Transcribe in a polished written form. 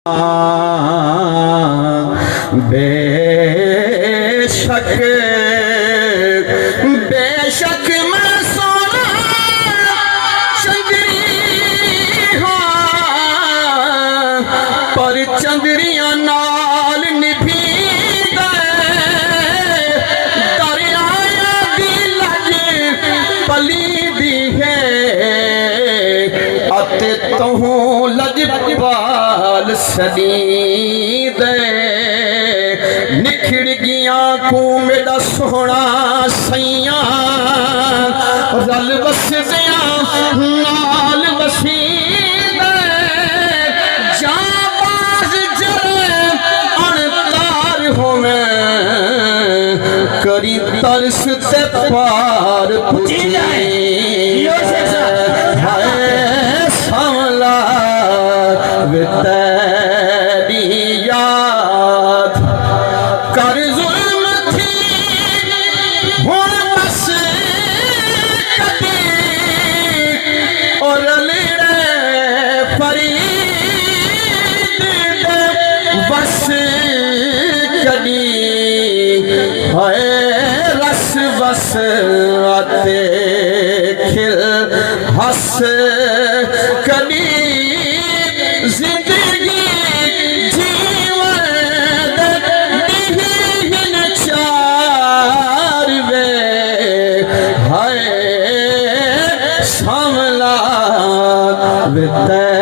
बेशक बेशक मैं सोना चंदरी हाँ पर चंदरिया नाल निभी दरिया दी लज पली दी है अते तहू लजपाल सदी दे निखड़ गया को मेरा सोहना सैया रल बस गया नाल बसी जाबाज जरे अनतार होवे करी तरस ते पार पुजी सामला तेरी याद कर जुल्म थी हुण बस कदी और लेड़े फरीद दे बस कदी है रस बस आते खिल हस कदी जिंदगी जीवन दीन चार वे हाय सामला वित